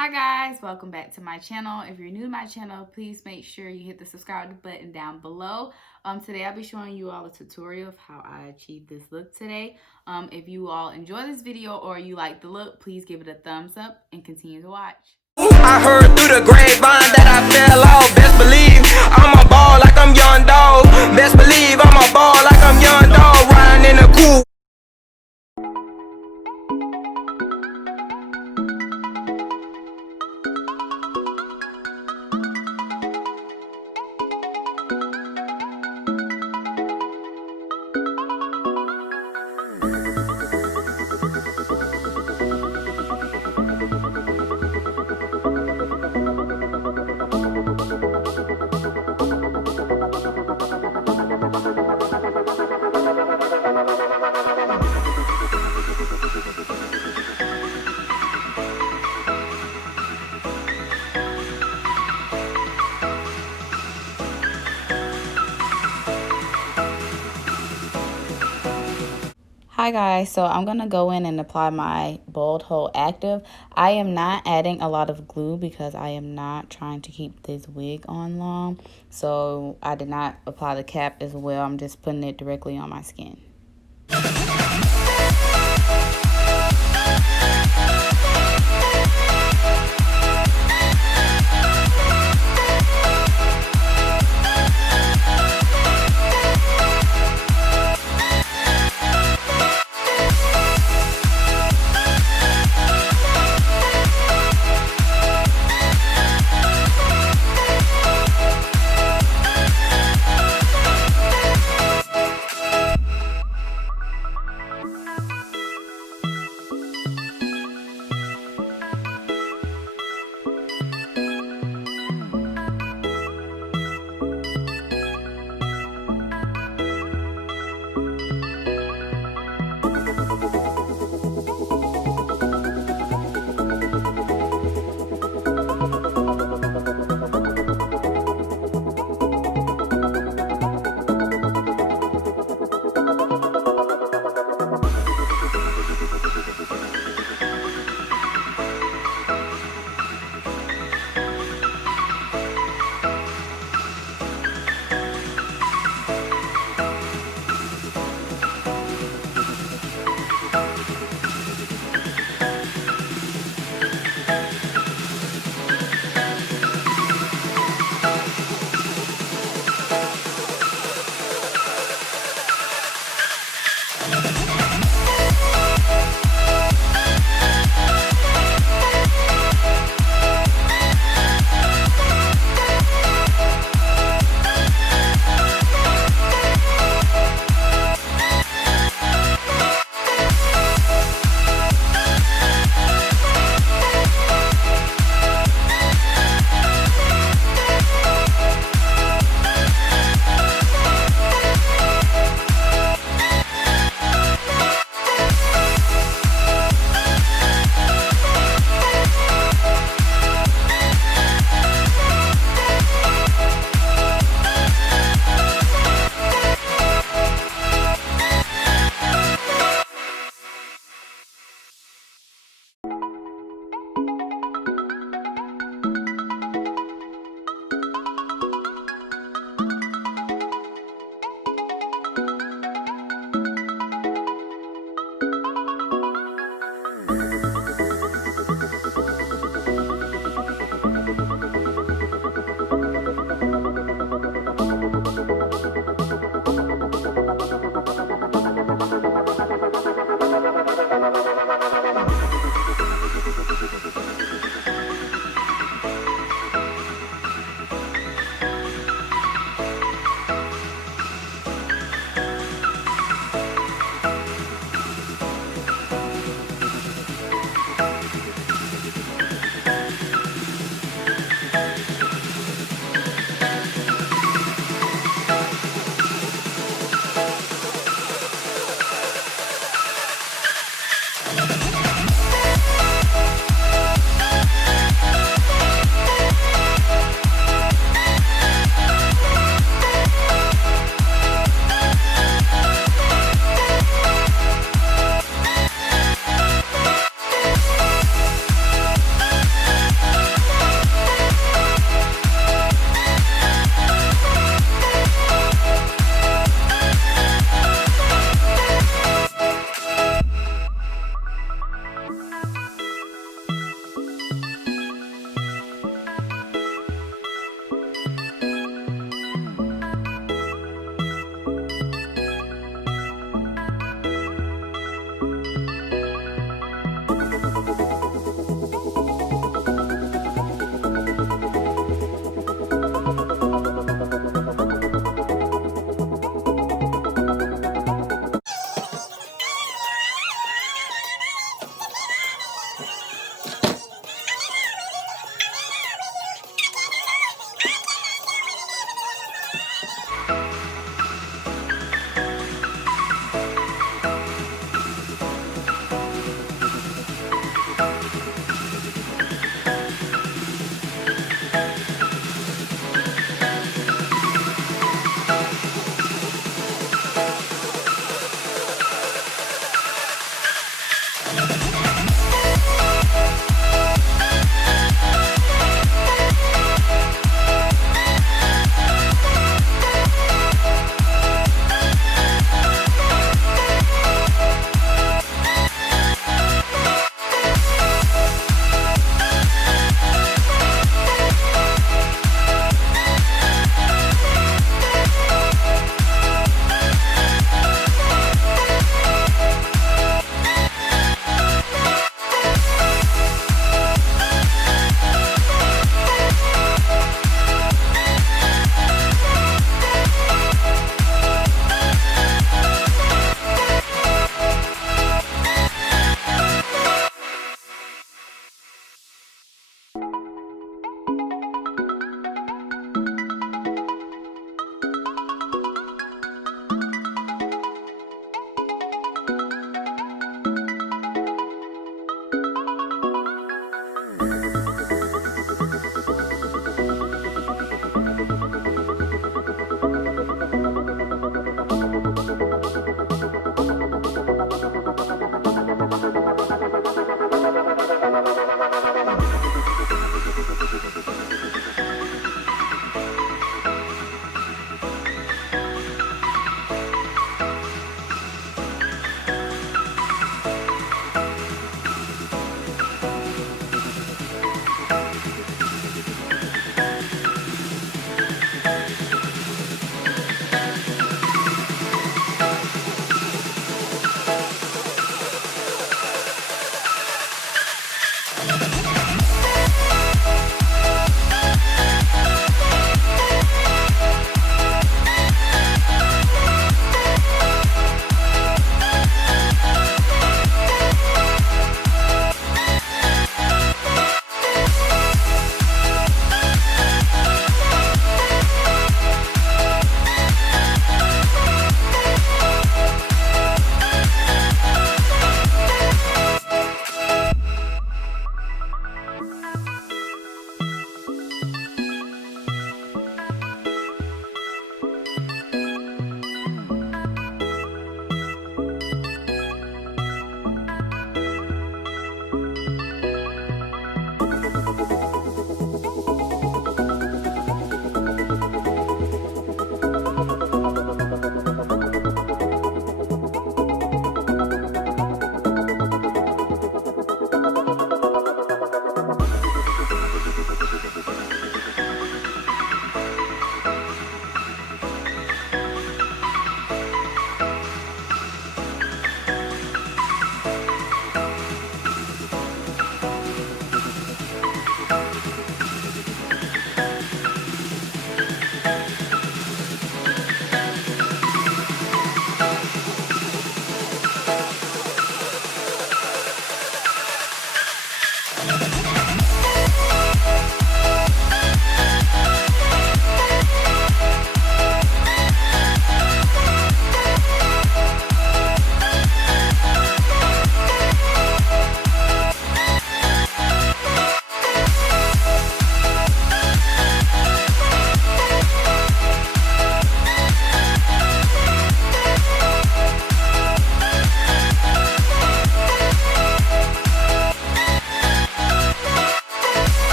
Hi guys, welcome back to my channel. If you're new to my channel, please make sure you hit the subscribe button down below. Today I'll be showing you all a tutorial of how I achieved this look today. If you all enjoy this video or you like the look, please give it a thumbs up and continue to watch. I heard through the grapevine that I fell off. Best believe I'm a ball like I'm young dog. Best believe I'm a ball like I'm young dog. Riding in the cool. Hi guys, so I'm going to go in and apply my Bold Hold Active. I am not adding a lot of glue because I am not trying to keep this wig on long. So I did not apply the cap as well. I'm just putting it directly on my skin.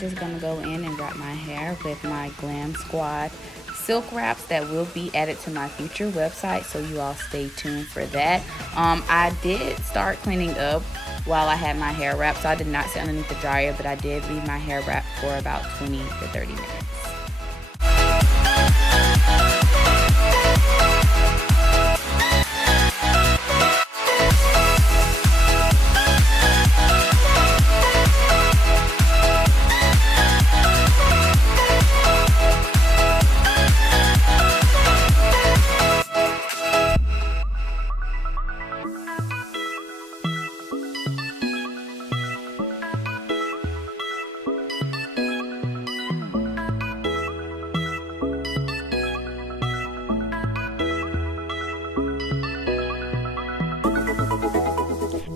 just going to go in and wrap my hair with my Glam Squad silk wraps that will be added to my future website, so you all stay tuned for that. I did start cleaning up while I had my hair wrapped, so I did not sit underneath the dryer, but I did leave my hair wrapped for about 20 to 30 minutes.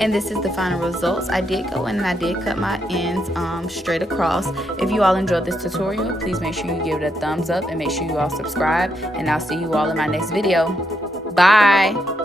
And this is the final results. I did go in and I did cut my ends straight across. If you all enjoyed this tutorial, please make sure you give it a thumbs up and make sure you all subscribe. And I'll see you all in my next video. Bye.